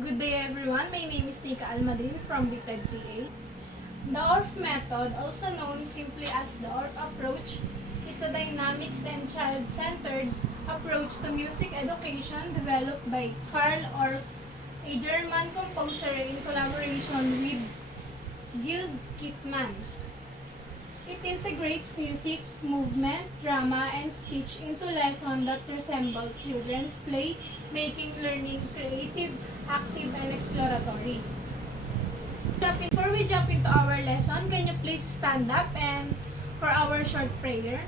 Good day everyone, my name is Nika Almadrin from BPED 3A. The ORF method, also known simply as the ORF approach, is the dynamics and child-centered approach to music education developed by Karl Orff, a German composer in collaboration with Gil Kittmann. It integrates music, movement, drama, and speech into lessons that resemble children's play, making learning creative, active, and exploratory. Before we jump into our lesson, can you please stand up and for our short prayer?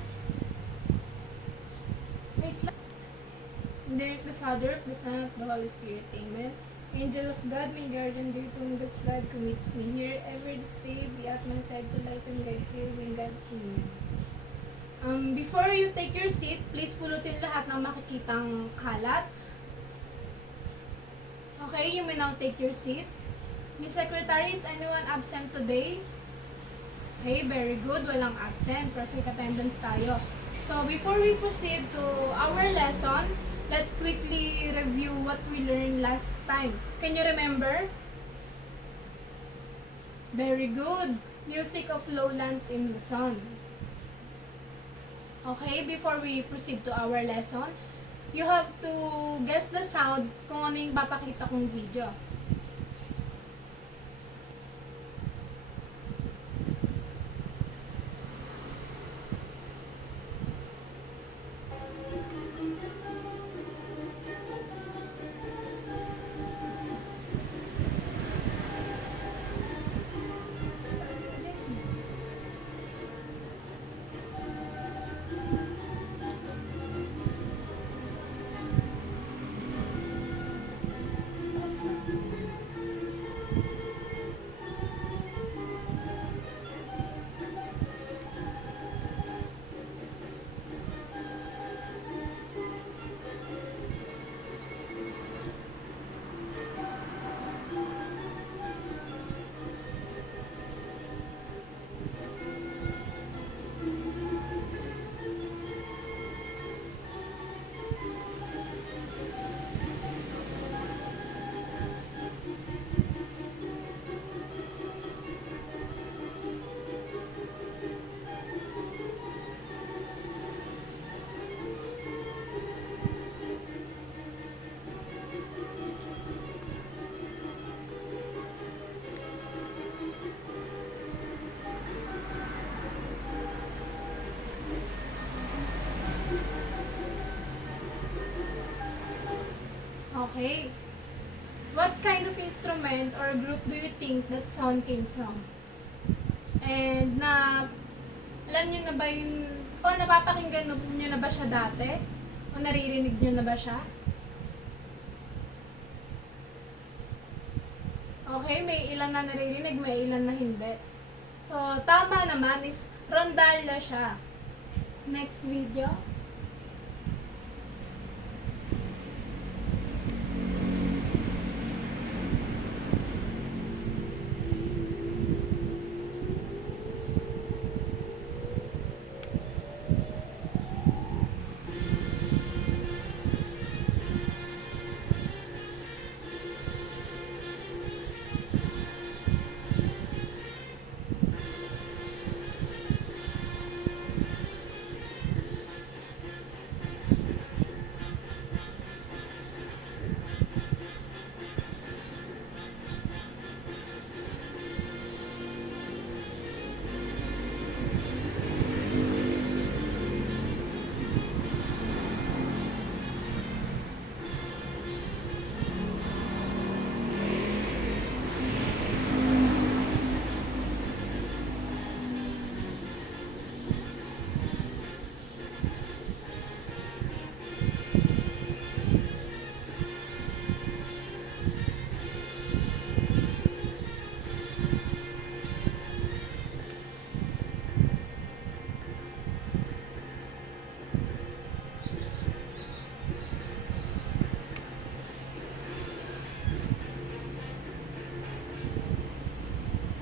Wait lang. In the name of the Father, of the Son, of the Holy Spirit. Amen. Angel of God, my guardian, dear to whom this God commits me here, ever this day, be at my side to light and guide here, when God. Amen. Before you take your seat, please pulutin lahat ng makikitang kalat. Okay, you may now take your seat. Miss Secretary, is anyone absent today? Okay, very good. Walang absent. Perfect attendance tayo. So, before we proceed to our lesson, let's quickly review what we learned last time. Can you remember? Very good. Music of Lowlands in Luzon. Okay, before we proceed to our lesson, you have to guess the sound kung ano yung papakita kong video. Okay. What kind of instrument or group do you think that sound came from? And alam niyo na ba yun, o napapakinggan niyo na ba siya dati? O naririnig niyo na ba siya? Okay, may ilan na naririnig, may ilan na hindi. So, tama naman is rondalla siya. Next video.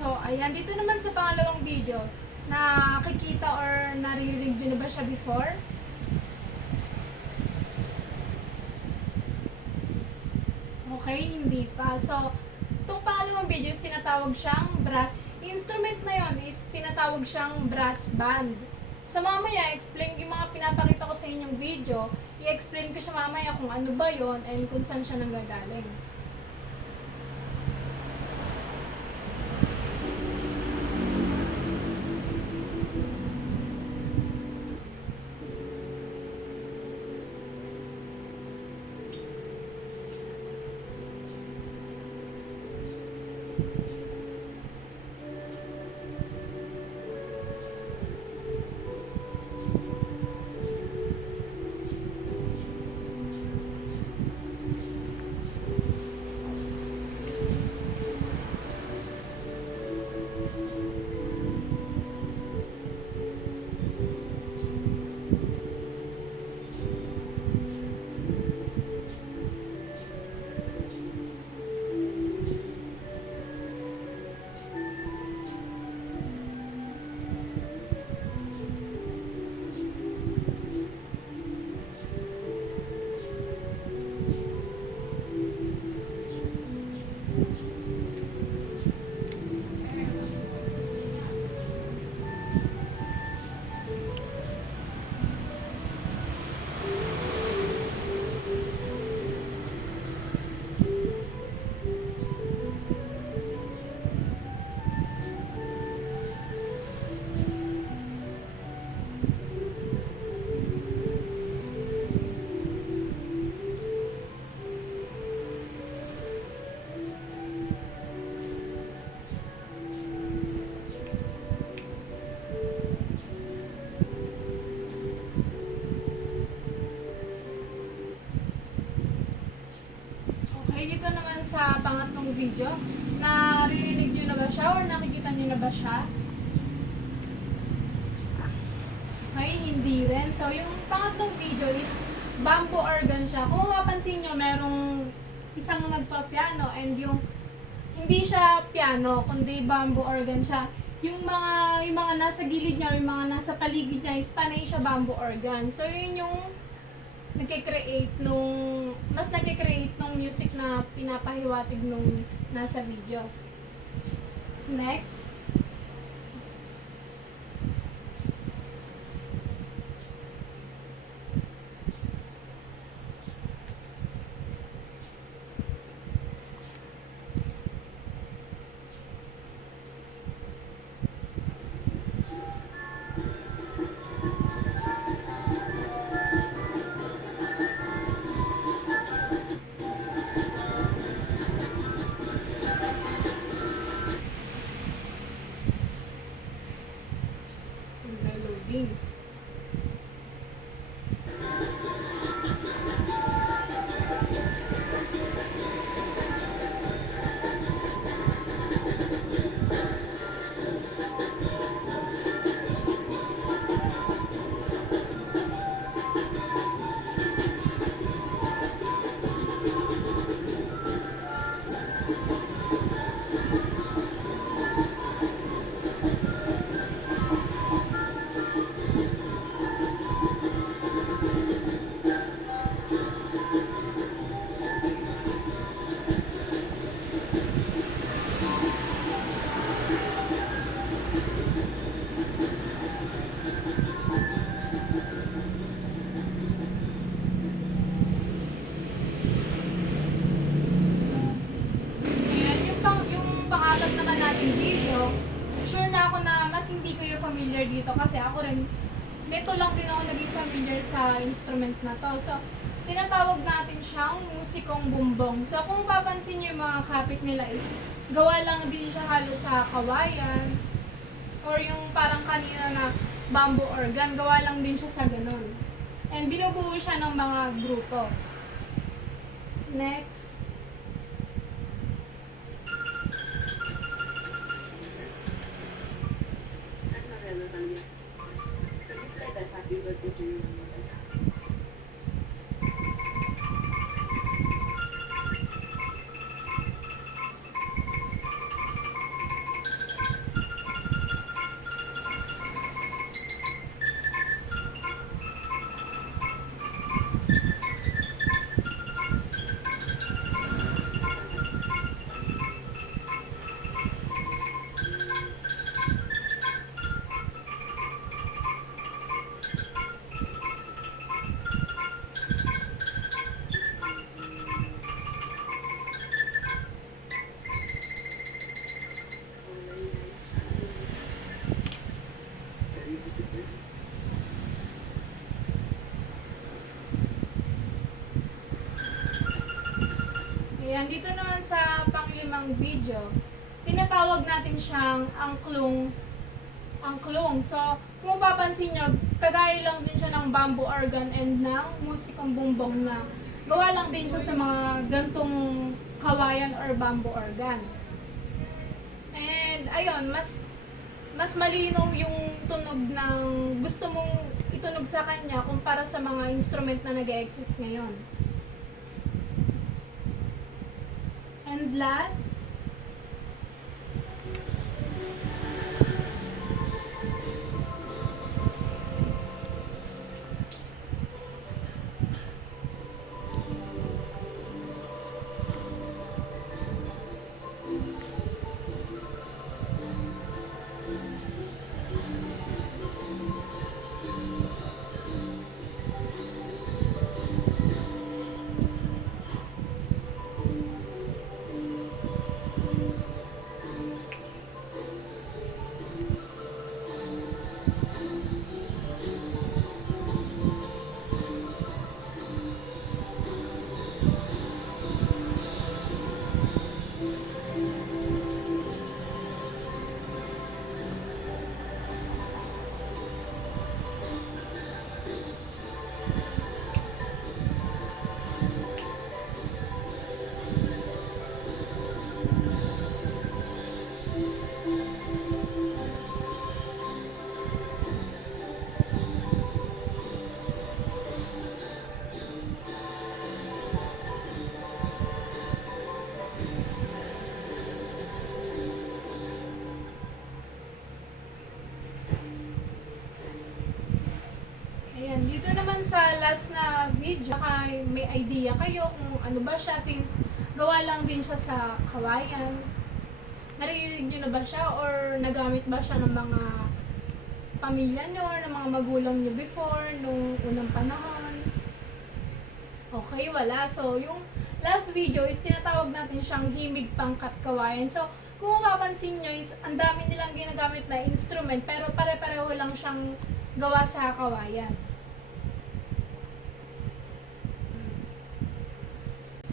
So, ayan, dito naman sa pangalawang video, nakikita or naririnig nyo na ba siya before? Okay, Okay, hindi pa. So, itong pangalawang video is tinatawag siyang brass. Instrument na yon is tinatawag siyang brass band. So, mamaya, explain yung mga pinapakita ko sa inyong video. I-explain ko siya mamaya kung ano ba yon and kung saan siya nanggagaling. Okay, dito naman sa pangatlong video, naririnig nyo na ba siya or nakikita nyo na ba siya? Okay, hindi rin. So, yung pangatlong video is bamboo organ siya. Kung mapapansin nyo, merong isang nagpa-piano and yung hindi siya piano, kundi bamboo organ siya. Yung mga nasa gilid niya, yung mga nasa paligid niya is panay siya bamboo organ. So, yun yung mas nagkikreate nung music na pinapahiwatig nung nasa video. Next. Loading. Video, sure na ako na mas hindi kayo familiar dito kasi ako rin, nito lang din ako naging familiar sa instrument na to. So, tinatawag natin siyang musikong bumbong. So, kung papansin nyo yung mga kapit nila is, gawa lang din siya halos sa kawayan or yung parang kanina na bamboo organ, gawa lang din siya sa ganun. And binubuo siya ng mga grupo. Next. Ayan, dito naman sa panglimang video, tinatawag natin siyang angklung. So, kung mapapansin nyo, kagaya lang din siya ng bamboo organ and ng musikang bumbong na gawa lang din siya sa mga gantong kawayan or bamboo organ. And ayun, mas malinaw yung tunog ng gusto mong itunog sa kanya kumpara sa mga instrument na nag-exist ngayon. And last, ayan, dito naman sa last na video, may idea kayo kung ano ba siya since gawa lang din siya sa kawayan. Naririnig nyo na ba siya or nagamit ba siya ng mga pamilya nyo or ng mga magulang nyo before, nung unang panahon? Okay, wala. So, yung last video is tinatawag natin siyang himig pangkat kawayan. So, kung mapapansin nyo is ang dami nilang ginagamit na instrument pero pare-pareho lang siyang gawa sa kawayan.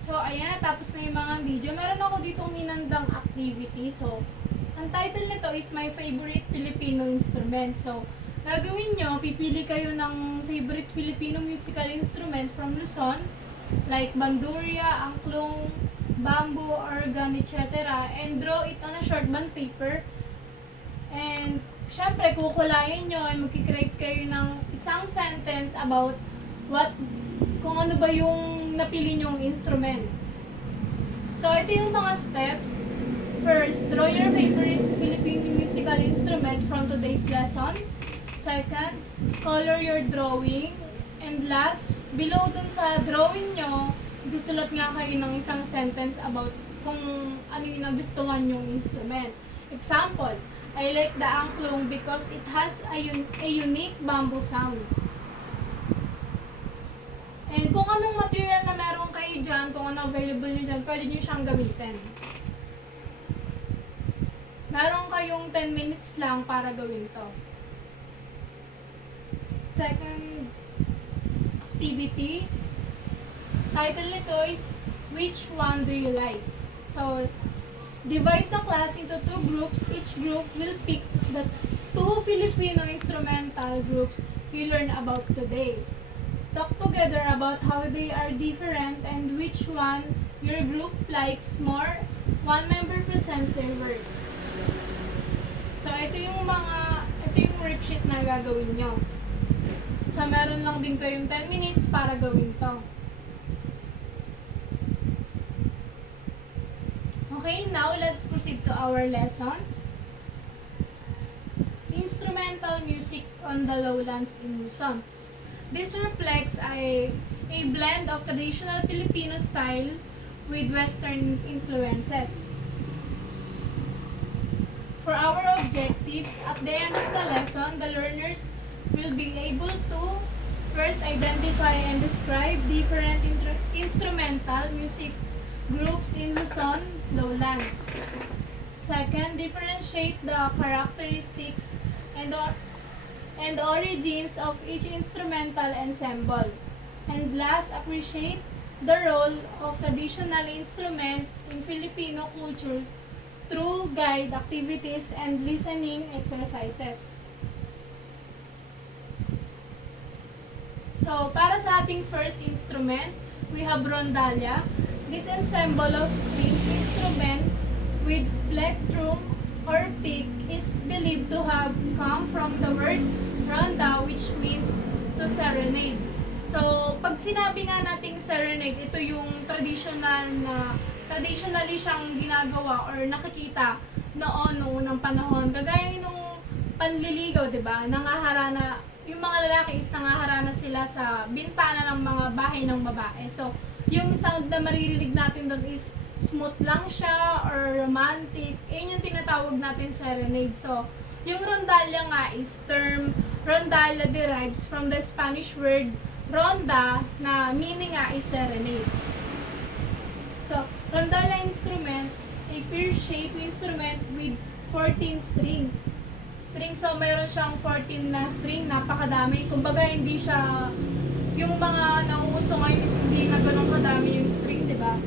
So, ayan, tapos na yung mga video. Meron ako ditong hinandang activity. So, ang title nito is My Favorite Filipino Instrument. So, gagawin nyo, pipili kayo ng favorite Filipino musical instrument from Luzon, like bandurria, angklung, bamboo, organ, etc. And draw it on a short bond paper. And, syempre, kukulayin nyo, ay magkikreate kayo ng isang sentence about kung ano ba yung napili nyong instrument. So, ito yung mga steps. First, draw your favorite Filipino musical instrument from today's lesson. Second, color your drawing. And last, below dun sa drawing nyo, gusulat nga kayo ng isang sentence about kung ano yung nagustuhan yung instrument. Example, I like the angklung because it has a unique bamboo sound. And kung anong material na meron kayo dyan, kung ano available nyo dyan, pwede nyo siyang gamitin. Meron kayong 10 minutes lang para gawin to. Second activity, title nito is, Which one do you like? So, divide the class into two groups. Each group will pick the two Filipino instrumental groups you learn about today. Talk together about how they are different and which one your group likes more. One member present their work. So, ito yung worksheet na gagawin nyo. So, meron lang din kayong 10 minutes para gawin to. Okay, now let's proceed to our lesson. Instrumental music on the lowlands in Luzon. This reflects a blend of traditional Filipino style with Western influences. For our objectives, at the end of the lesson, the learners will be able to first identify and describe different instrumental music groups in Luzon lowlands. Second, differentiate the characteristics and origins of each instrumental ensemble. And last, appreciate the role of traditional instrument in Filipino culture through guide activities and listening exercises. So, para sa ating first instrument, we have rondalla. This ensemble of strings instrument with plectrum or pick is believed to have come from the word ronda, which means to serenade. So, pag sinabi nga nating serenade, ito yung traditionally siyang ginagawa or nakikita noon unang panahon. Kagaya nung panliligaw, 'di ba? Nangaharana yung mga lalaki is nangaharana sila sa bintana ng mga bahay ng babae. So, yung sound na maririnig natin doon is smooth lang siya or romantic. Yun yung tinatawag natin serenade. So, yung rondalla nga is term rondalla derives from the Spanish word ronda na meaning nga is serenade. So, rondalla instrument, a pear-shaped instrument with 14 strings. So mayroon siyang 14 na string, napakadami. Kumbaga hindi siya, yung mga nauuso ngayon is hindi na ganun kadami yung string, di ba?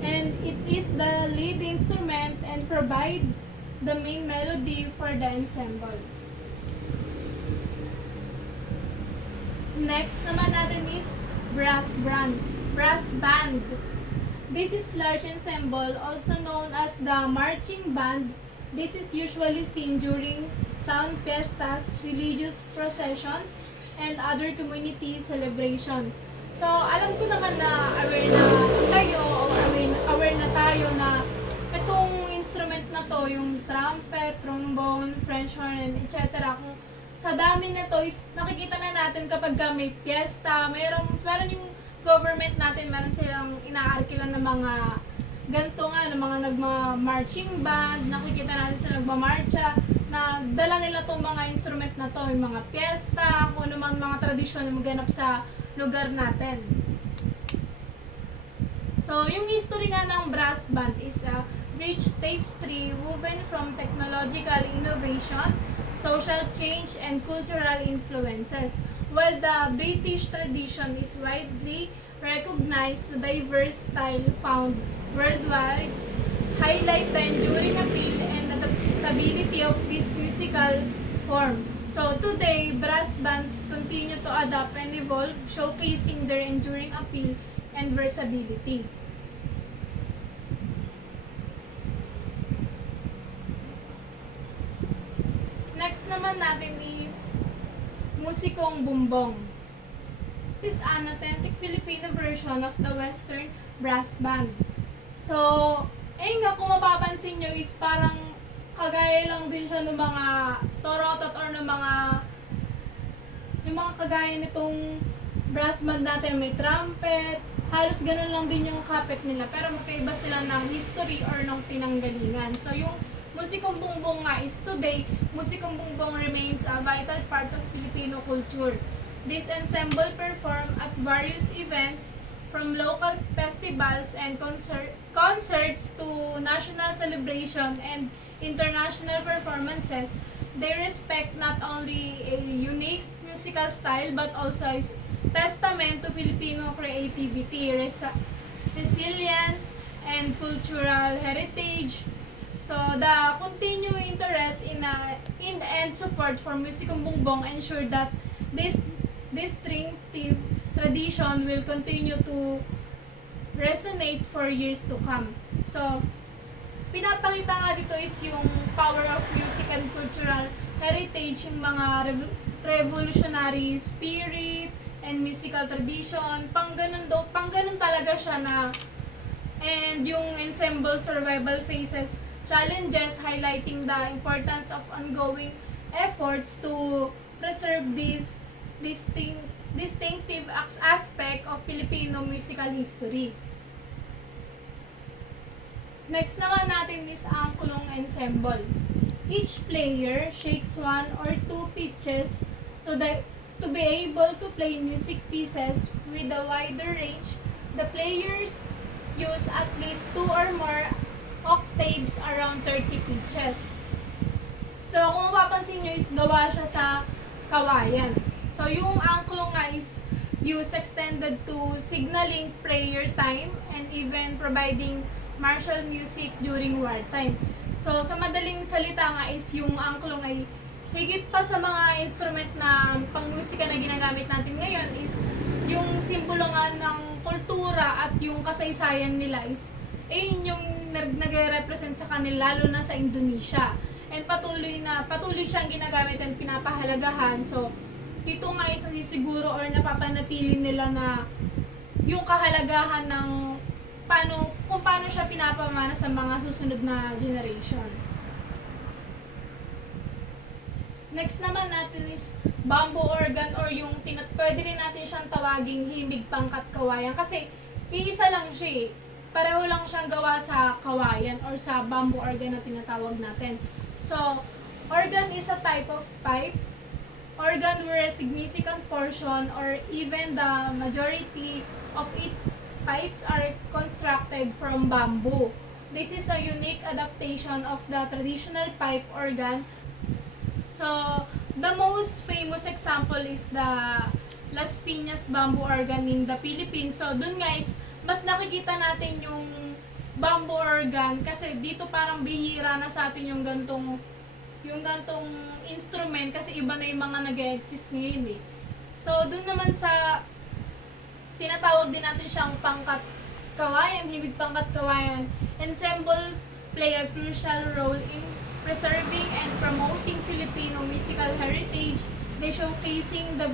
And it is the lead instrument and provides the main melody for the ensemble. Next naman natin is brass band. This is large ensemble, also known as the marching band. This is usually seen during town fiestas, religious processions, and other community celebrations. So, alam ko naman na aware na kayo o aware na tayo na itong instrument na to, yung trumpet, trombone, French horn, etc. Kung sa dami na to is nakikita na natin kapag may fiesta, meron yung government natin, meron silang inaarkilan ng mga ganito nga, ng mga marching band, nakikita natin sila nagmamarcha, na dala nila tong mga instrument na to, yung mga piyesta, kung ano mga tradisyon na maganap sa lugar natin. So, yung history nga ng brass band is a rich tapestry woven from technological innovation, social change, and cultural influences. While the British tradition is widely recognized, the diverse style found worldwide highlight the enduring appeal and adaptability of this musical form. So today, brass bands continue to adapt and evolve, showcasing their enduring appeal and versatility. Next naman natin is musikong bumbong. This is an authentic Filipino version of the Western brass band. So, nga kung mapapansin nyo is parang kagaya lang din siya ng mga torotot or ng mga yung mga kagaya nitong brass band natin, may trumpet, halos ganun lang din yung kapit nila, pero magkaiba sila ng history or ng pinanggalingan. So yung musikong bumbong nga is today, musikong bumbong remains a vital part of Filipino culture. This ensemble perform at various events from local festivals and concerts to national celebration and international performances. They respect not only a unique musical style but also is testament to Filipino creativity, resilience, and cultural heritage. So the continued interest in and support for musikong bumbong ensure that this distinctive tradition will continue to resonate for years to come. So, pinapakita nga dito is yung power of music and cultural heritage, yung mga revolutionary spirit and musical tradition, pang ganun talaga siya na, and yung ensemble survival phases, challenges highlighting the importance of ongoing efforts to preserve this distinctive aspect of Filipino musical history. Next naman natin is ang kulong ensemble. Each player shakes one or two pitches to be able to play music pieces with a wider range. The players use at least 2 or more octaves around 30 pitches. So kung mapapansin nyo is gawa siya sa kawayan. So yung angklong nga is use extended to signaling prayer time and even providing martial music during wartime. So, sa madaling salita nga is yung angklong ay higit pa sa mga instrument na pangmusika na ginagamit natin ngayon is yung simbolo nga ng kultura at yung kasaysayan nila is yun yung nagre-represent sa kanila lalo na sa Indonesia. And patuloy siyang ginagamit at pinapahalagahan. So, dito nga is nasisiguro or napapanatili nila na yung kahalagahan ng kung paano siya pinapamana sa mga susunod na generation. Next naman natin is bamboo organ or yung pwede rin natin siyang tawaging himig pangkat kawayan kasi iisa lang siya eh. Pareho lang siyang gawa sa kawayan or sa bamboo organ na tinatawag natin. So, organ is a type of pipe. Organ where a significant portion or even the majority of its pipes are constructed from bamboo. This is a unique adaptation of the traditional pipe organ. So, the most famous example is the Las Piñas bamboo organ in the Philippines. So, dun guys, mas nakikita natin yung bamboo organ kasi dito parang bihira na sa atin yung gantong instrument kasi iba na yung mga nag-exist ngayon eh. So, dun naman sa tinatawag din natin siyang pangkat kawayan, himig pangkat kawayan, ensembles play a crucial role in preserving and promoting Filipino musical heritage. They showcasing the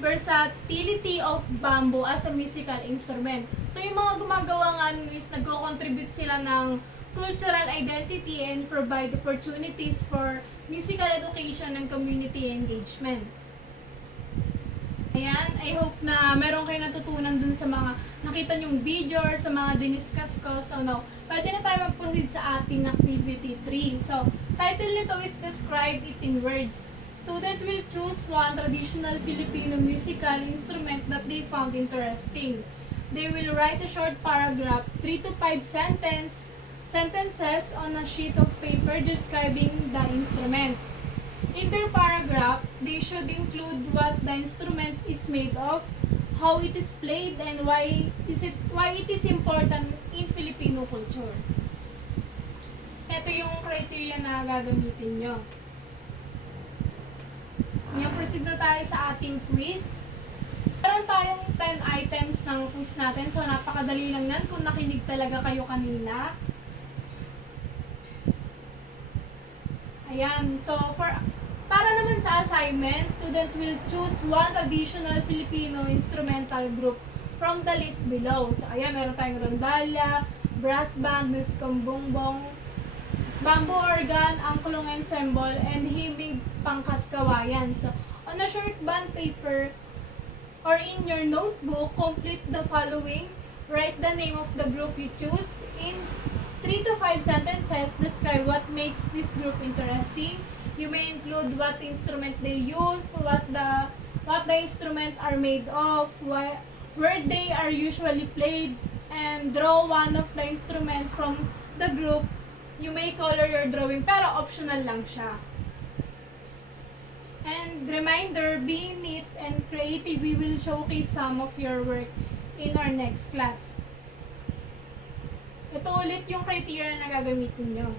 versatility of bamboo as a musical instrument. So, yung mga gumagawa nga is nagko-contribute sila ng cultural identity and provide opportunities for musical education and community engagement. Ayan, I hope na meron kayo natutunan dun sa mga nakita nyong video or sa mga diniscuss ko. So now, pwede na tayo mag-proceed sa ating activity 3. So, title nito is Describe It in Words. Student will choose one traditional Filipino musical instrument that they found interesting. They will write a short paragraph, 3 to 5 sentences on a sheet of paper describing the instrument. In their paragraph, they should include what the instrument is made of, how it is played, and why it is important in Filipino culture. Ito yung criteria na gagamitin nyo. Ngayon, proceed na tayo sa ating quiz. Meron tayong 10 items ng quiz natin, so napakadali lang yan kung nakinig talaga kayo kanina. Ayan, so para naman sa assignment, student will choose one traditional Filipino instrumental group from the list below. So, ayan, meron tayong rondalya, brass band, musikong bongbong, bamboo organ, angklong ensemble, and himig pangkat kawayan. So, on a short bond paper or in your notebook, complete the following. Write the name of the group you choose. In 3 to 5 sentences, describe what makes this group interesting. You may include what instrument they use, what the instrument are made of, where they are usually played, and draw one of the instrument from the group. You may color your drawing, pero optional lang siya. And reminder, be neat and creative. We will showcase some of your work in our next class. Ito ulit yung criteria na gagamitin nyo.